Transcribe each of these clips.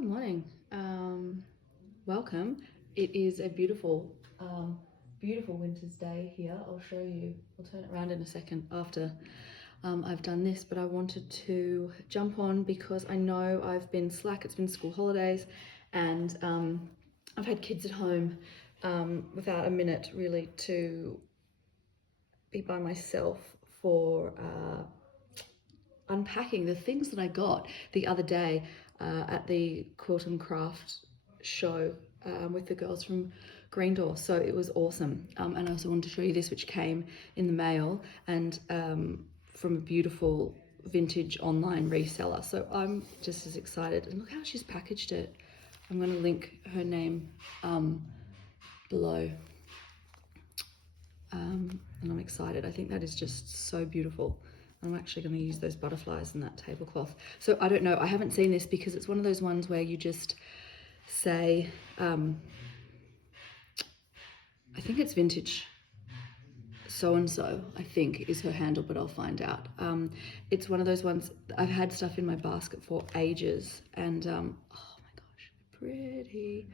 Good morning. Welcome. It is a beautiful, beautiful winter's day here. I'll show you. I'll turn it around in a second after I've done this, but I wanted to jump on because I know I've been slack. It's been school holidays, and I've had kids at home without a minute really to be by myself for unpacking the things that I got the other day at the quilt and craft show with the girls from Green Door. So it was awesome. And I also wanted to show you this, which came in the mail and from a beautiful vintage online reseller. So I'm just as excited. And look how she's packaged it. I'm going to link her name below. And I'm excited. I think that is just so beautiful. I'm actually going to use those butterflies in that tablecloth. So I don't know, I haven't seen this because it's one of those ones where you just say, I think it's vintage so-and-so, I think is her handle, but I'll find out. It's one of those ones, I've had stuff in my basket for ages, and oh my gosh, pretty.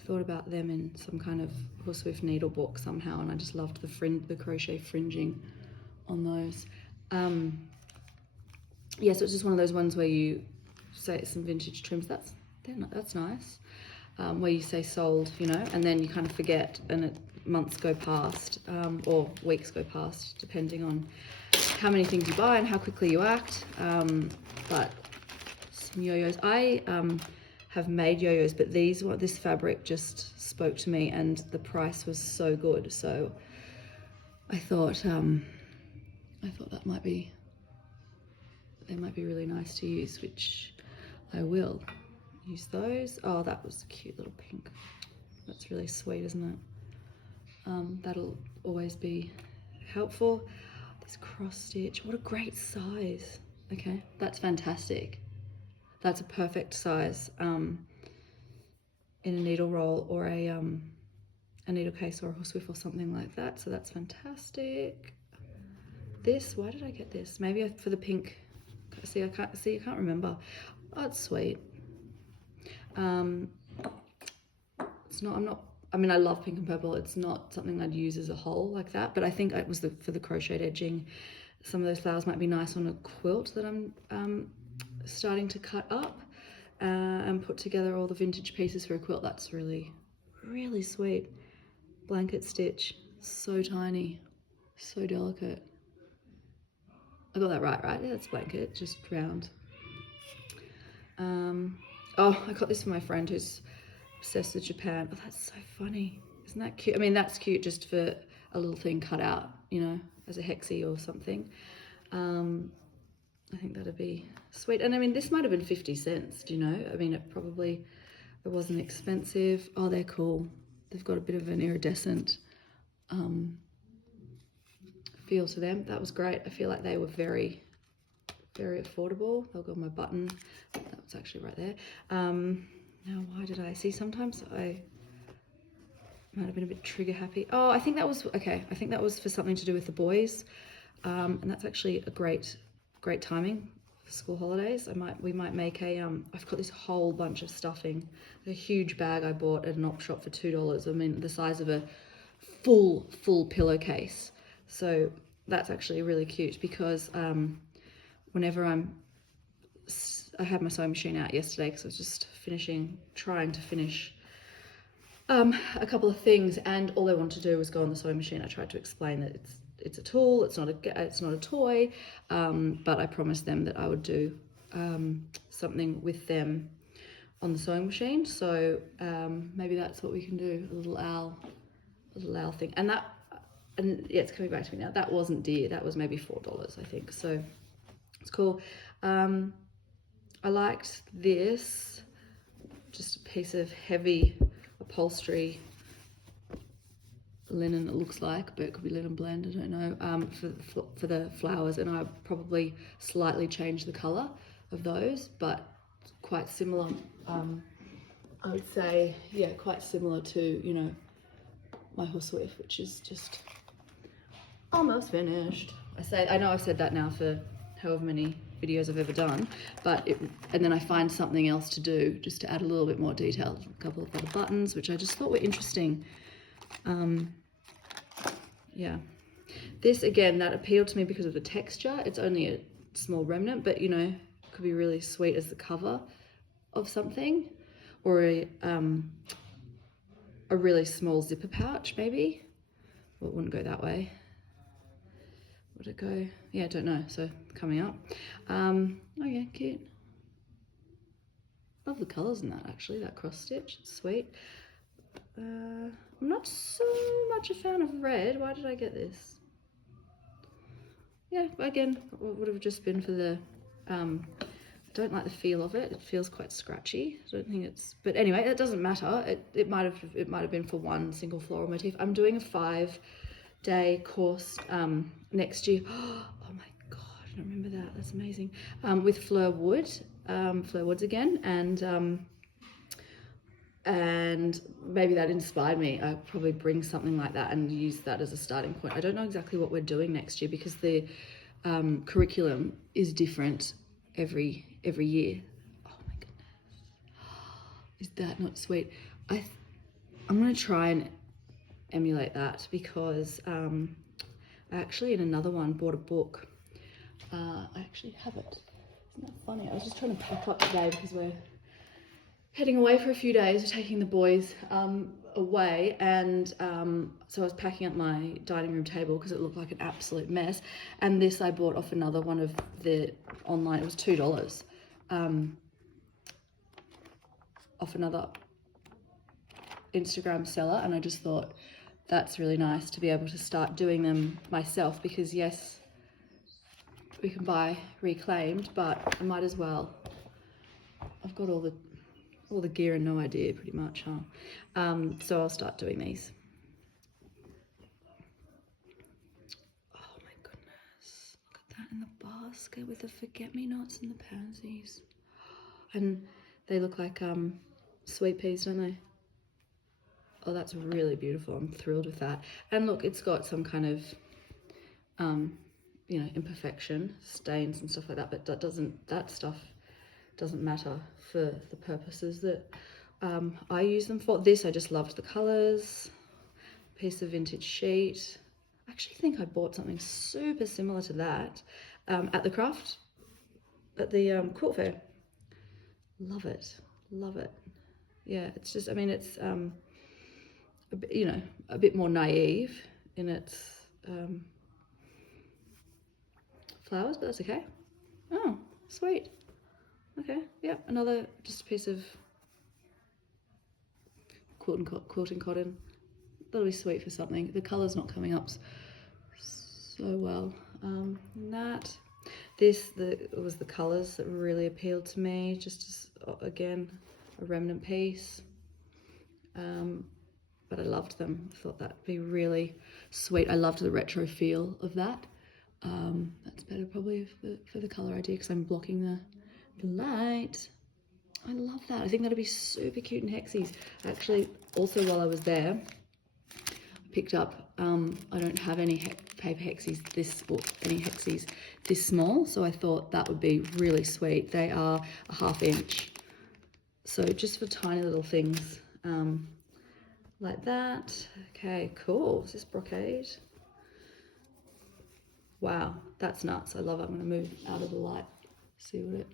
I thought about them in some kind of Horsewith needle book somehow, and I just loved the crochet fringing on those. Yeah, so it's just one of those ones where you say some vintage trims. That's nice. Where you say sold, you know, and then you kind of forget, and months go past or weeks go past, depending on how many things you buy and how quickly you act. But some yo-yos. I have made yo-yos, but this fabric just spoke to me, and the price was so good. So I thought they might be really nice to use, which I will use those. Oh, that was a cute little pink. That's really sweet, isn't it? That'll always be helpful. This cross stitch, what a great size. Okay, that's fantastic. That's a perfect size in a needle roll or a needle case or a horsewhip or something like that. So that's fantastic. This, why did I get this? Maybe for the pink. I can't remember. Oh, it's sweet. I mean, I love pink and purple. It's not something I'd use as a whole like that, but I think it was for the crocheted edging. Some of those flowers might be nice on a quilt that I'm starting to cut up and put together all the vintage pieces for a quilt. That's really, really sweet. Blanket stitch, so tiny, so delicate. I got that right? Yeah, it's blanket, just round. Oh, I got this for my friend who's obsessed with Japan. Oh, that's so funny. Isn't that cute? I mean, that's cute just for a little thing cut out, you know, as a hexie or something. I think that'd be sweet. And I mean, this might have been 50 cents, do you know? I mean, it wasn't expensive. Oh, they're cool. They've got a bit of an iridescent feel to them. That was great. I feel like they were very, very affordable. They'll go on my button. That was actually right there. Now, why did I see? Sometimes I might have been a bit trigger happy. Oh, I think that was okay. I think that was for something to do with the boys, and that's actually a great timing for school holidays. We might make a. I've got this whole bunch of stuffing, a huge bag I bought at an op shop for $2. I mean, the size of a full pillowcase. So that's actually really cute because whenever I had my sewing machine out yesterday because I was just trying to finish a couple of things, and all they wanted to do was go on the sewing machine. I tried to explain that it's a tool, it's not a toy, but I promised them that I would do something with them on the sewing machine. So maybe that's what we can do, a little owl thing. And yeah, it's coming back to me now. That wasn't dear. That was maybe $4, I think. So it's cool. I liked this, just a piece of heavy upholstery linen, it looks like, but it could be linen blend, I don't know, for the flowers, and I probably slightly changed the colour of those, but quite similar, I would say, yeah, quite similar to, you know, my horsewhip, which is just almost finished. I know I've said that now for however many videos I've ever done, and then I find something else to do just to add a little bit more detail. A couple of other buttons, which I just thought were interesting. Yeah, this again, that appealed to me because of the texture. It's only a small remnant, but you know, could be really sweet as the cover of something, or a really small zipper pouch maybe. Well, it wouldn't go that way. Would it go? Yeah, I don't know. So coming up. Oh yeah, cute. Love the colours in that actually, that cross stitch, it's sweet. I'm not so much a fan of red. Why did I get this? Yeah, again, would have just been for the, I don't like the feel of it. It feels quite scratchy. I don't think it's, but anyway, it doesn't matter. It might have been for one single floral motif. I'm doing a 5-day course next year. Oh my God, I don't remember that. That's amazing. With Fleur Woods again, and maybe that inspired me. I'll probably bring something like that and use that as a starting point. I don't know exactly what we're doing next year because the curriculum is different every year. Oh my goodness, is that not sweet? I'm going to try and emulate that because I actually in another one bought a book. I actually have it. Isn't that funny? I was just trying to pack up today because we're heading away for a few days. We're taking the boys away, and so I was packing up my dining room table because it looked like an absolute mess. And this I bought off another one of the online. It was $2 off another Instagram seller, and I just thought that's really nice to be able to start doing them myself because yes, we can buy reclaimed, but I might as well. I've got all the gear and no idea pretty much, huh? So I'll start doing these. Oh my goodness, look at that in the basket with the forget-me-nots and the pansies. And they look like sweet peas, don't they? Oh, that's really beautiful. I'm thrilled with that. And look, it's got some kind of, you know, imperfection, stains and stuff like that, but that stuff doesn't matter for the purposes that I use them for. This, I just loved the colors. Piece of vintage sheet. I actually think I bought something super similar to that at the quilt fair. Love it, love it. Yeah, it's just, I mean, it's you know, a bit more naive in its flowers, but that's okay. Oh, sweet. Okay, yeah, another just a piece of quilting cotton. That'll be sweet for something. The colour's not coming up so well. This was the colours that really appealed to me. Just as, again, a remnant piece. But I loved them. I thought that'd be really sweet. I loved the retro feel of that. That's better probably for the colour idea because I'm blocking the light. I love that. I think that'd be super cute in hexies. Actually, also while I was there, I picked up, I don't have any paper hexies any hexies this small, so I thought that would be really sweet. They are a 1/2 inch. So just for tiny little things like that. Okay, cool. Is this brocade? Wow, that's nuts. I love it. I'm going to move out of the light. See what it...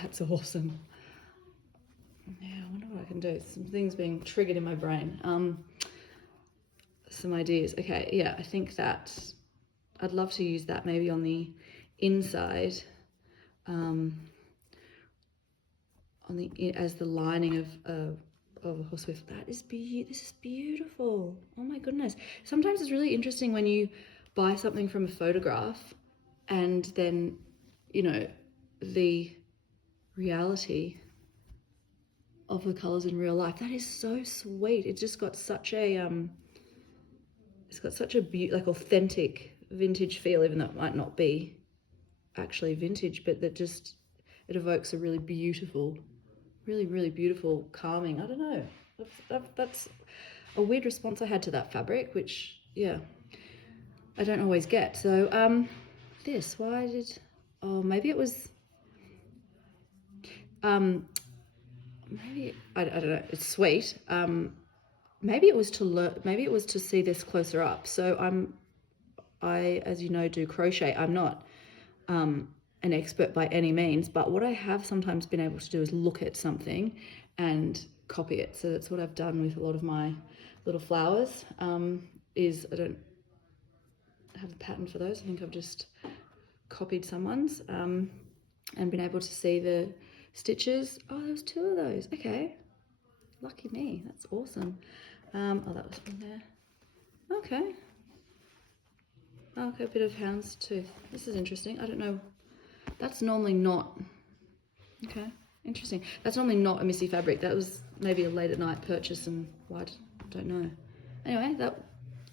That's awesome. Yeah, I wonder what I can do. Some things being triggered in my brain. Some ideas. Okay, yeah, I think that I'd love to use that maybe on the inside, as the lining of a horsewhip. This is beautiful. Oh my goodness. Sometimes it's really interesting when you buy something from a photograph and then, you know, the reality of the colors in real life. That is so sweet. It's just got such a it's got such a like authentic vintage feel, even though it might not be actually vintage, but that just, it evokes a really beautiful, really beautiful, calming, I don't know, that's a weird response I had to that fabric, which, yeah, I don't always get. So this? Why did, oh, maybe it was, maybe, I don't know, it's sweet. Maybe it was to learn, maybe it was to see this closer up. So I, as you know, do crochet. I'm not an expert by any means, but what I have sometimes been able to do is look at something and copy it. So that's what I've done with a lot of my little flowers. Is I don't have a pattern for those. I think I've just copied someone's and been able to see the stitches. Oh, there was 2 of those. Okay, lucky me. That's awesome. Oh, that was from there. Okay. Okay, a bit of houndstooth. This is interesting. I don't know. That's normally not. Okay, interesting. That's normally not a Missy fabric. That was maybe a late at night purchase, and why? I don't know. Anyway,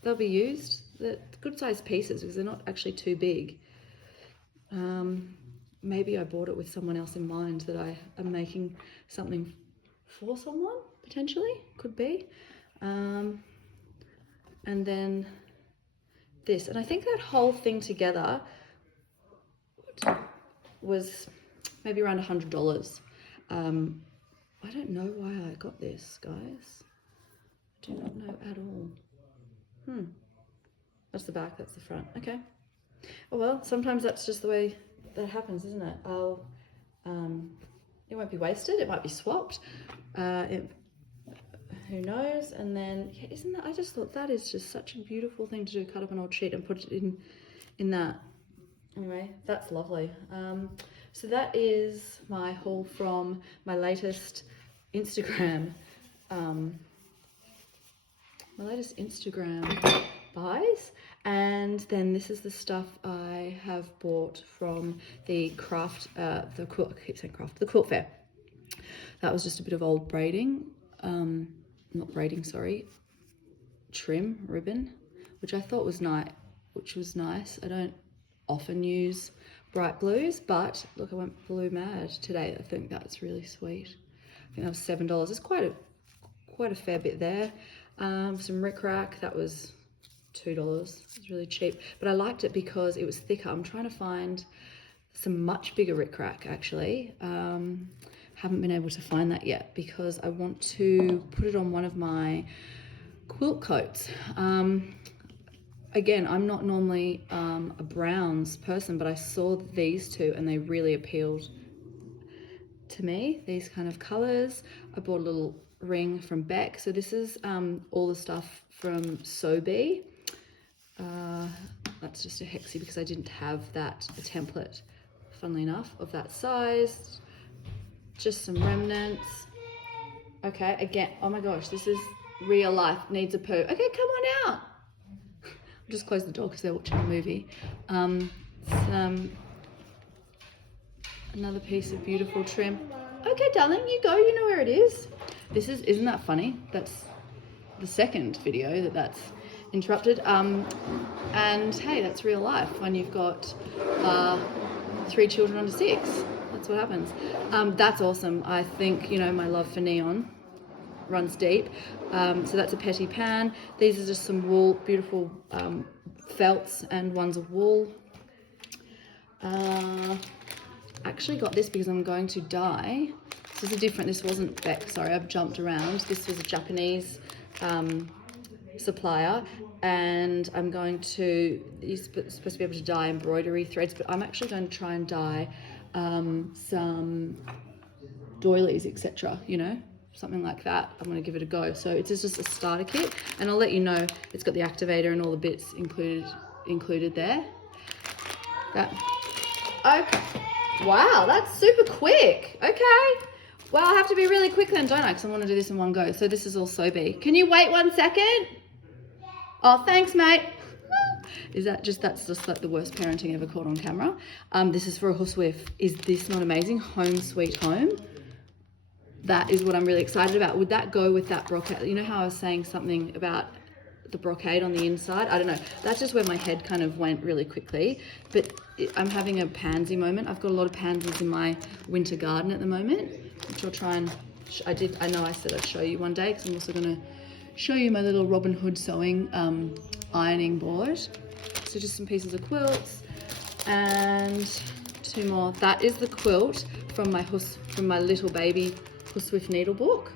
they'll be used. They're good sized pieces because they're not actually too big. Maybe I bought it with someone else in mind, that I am making something for someone, potentially, could be. And then this, and I think that whole thing together was maybe around $100. I don't know why I got this, guys. I do not know at all. That's the back, that's the front. Okay. Oh well, sometimes that's just the way that happens, isn't it? It won't be wasted, it might be swapped. Who knows? And then, yeah, isn't that, I just thought that is just such a beautiful thing to do, cut up an old sheet and put it in that. Anyway, that's lovely. So that is my haul from my latest Instagram, buys. And then this is the stuff I have bought from the the Quilt Fair. That was just a bit of old braiding, trim ribbon, which I thought was nice. I don't often use bright blues, but look, I went blue mad today. I think that's really sweet. I think that was $7. It's quite a fair bit there. Some rickrack, that was $2. It was really cheap, but I liked it because it was thicker. I'm trying to find some much bigger rickrack actually. Haven't been able to find that yet because I want to put it on one of my quilt coats. Again, I'm not normally a browns person, but I saw these 2 and they really appealed to me, these kind of colors. I bought a little ring from Beck. So this is all the stuff from Sobe. That's just a hexie because I didn't have a template, funnily enough, of that size. Just some remnants. Okay, again, oh my gosh, this is real life, needs a poo. Okay, come on out. I'll just close the door because they're watching a movie. Another piece of beautiful trim. Okay, darling, you go, you know where it is. Isn't that funny? That's the second video that's interrupted. And hey, that's real life when you've got 3 children under 6. That's what happens. That's awesome. I think, my love for neon runs deep. So that's a petty pan. These are just some wool, beautiful felts and ones of wool. Actually got this because I'm going to dye. This wasn't Beck, sorry, I've jumped around. This was a Japanese supplier, and I'm going to, you're supposed to be able to dye embroidery threads, but I'm actually going to try and dye some doilies, etc., something like that. I'm going to give it a go. So it's just a starter kit, and I'll let you know. It's got the activator and all the bits included there. Okay. Wow, that's super quick. Okay. Well, I have to be really quick then, don't I? Because I want to do this in one go. So this is all Sobe. Can you wait 1 second? Oh, thanks, mate. That's just like the worst parenting ever caught on camera. This is for a housewife. Is this not amazing? Home sweet home. That is what I'm really excited about. Would that go with that brocade? You know how I was saying something about the brocade on the inside? I don't know. That's just where my head kind of went really quickly. But I'm having a pansy moment. I've got a lot of pansies in my winter garden at the moment, which I'll try and, I know I said I'd show you one day, because I'm also going to show you my little Robin Hood sewing ironing board. So just some pieces of quilts. And 2 more. That is the quilt from my little baby Huss Swift needle book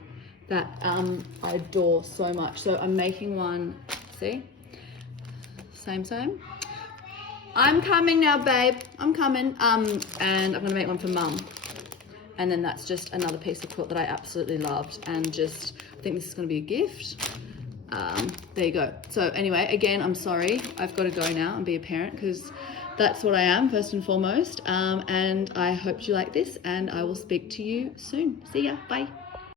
that I adore so much. So I'm making one, see? Same. I'm coming now, babe. I'm coming. And I'm gonna make one for Mum. And then that's just another piece of quilt that I absolutely loved, and just, I think this is gonna be a gift. There you go. So anyway, again, I'm sorry. I've got to go now and be a parent, because that's what I am first and foremost. And I hope you like this, and I will speak to you soon. See ya. Bye.